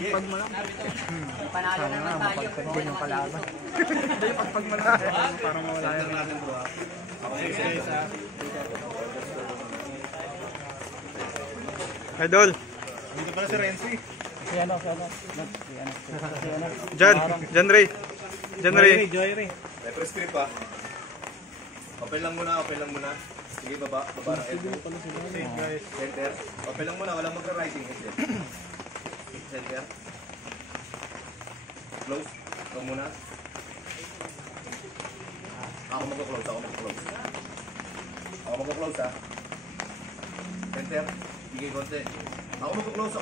pagpag mo lang. Panalo naman tayo. Mapagpag din yung kalaban. Hindi, pagpag mo lang. Parang mawala yung natin bro. Idol. Dito pala si Renzi. Si ano. Jan Ray. Joy Ray. Referee script pa. Open lang muna. Sige, baba ng elbow. Center. Open lang muna, walang magra-rising. Center. Close. Ito muna. Ako mag-close ha. Center. Sige, konti. Ako mag-close.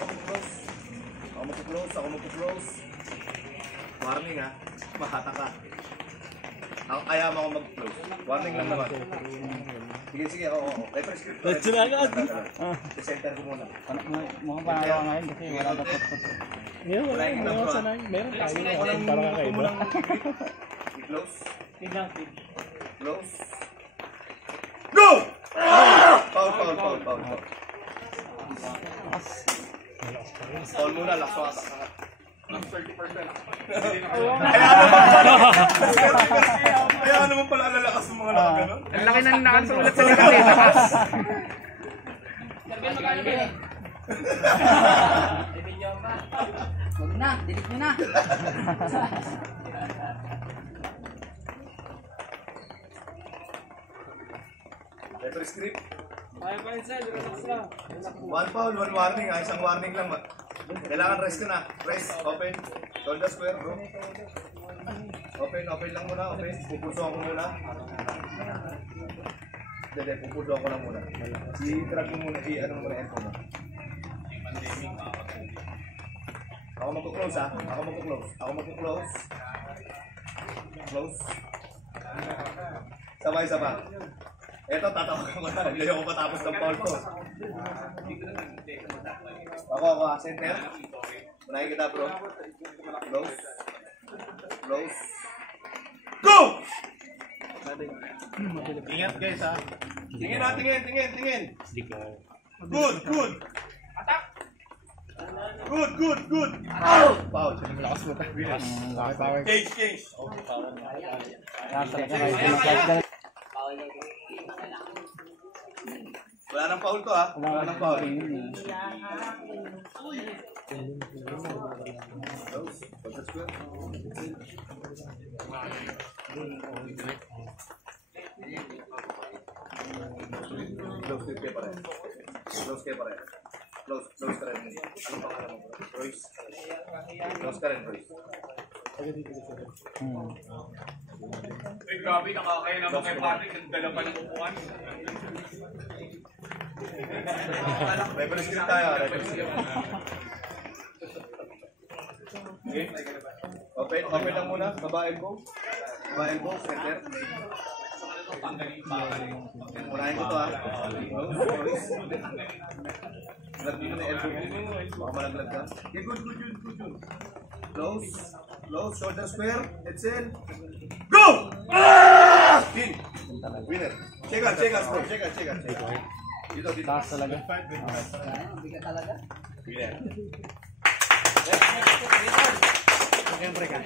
Warning ha. Mahata ka. Ayaw mo ako mag-close. Warning lang naman. Sige, oo. Referee script. Let's na agad. Center ko muna. Mukhang panalo ngayon kasi wala na pot-pot. Wala sanay. Meron tayo. Para kakaiba. Close. Close. Go! Foul. Foul muna, lakso ata. 30%. Kaya naman pala alalakas ng mga nakaganon. Ang laki ng nakasulat sa likod eh. Huwag na, delete nyo na. Referee script. One foul, one warning. Isang warning lang. Kailangan rest ka na. Rest, open. Shoulder square, bro. Open lang muna. Pupulso ako muna. Hindi, pupulso ako lang muna. I-drag mo muna, i-ano mo muna yung phone mo. Ako magkuklose ha. Ako magkuklose. Close. Sabay. Eto, tatawagan ko na. Hindi ako matapos ng foul ko. Ako, center. Unahin kita, bro. Close. Go! Ingat guys ha. Tingin. Good. Attack! Good. Foul. Lakas mo tayo. Cage. Wala nang foul to ha. Wala nang foul. Close ka pa rin. Anong pangalan mo? Royce. Close ka rin, Royce. Grabe, nakakaya naman kay Patrick. Ang dala pa ng upuan. Referee script tayo. Open lang muna. Baba elbow, center. Unahin ko to ha. Lag dito na elbow mo. Baka malaglag ka. Okay, good. Close, shoulder square, head cell. Go! In. Winner. Check us bro. Check us. Dito. Taas talaga. Bigat talaga. Winner. Siyempre ka.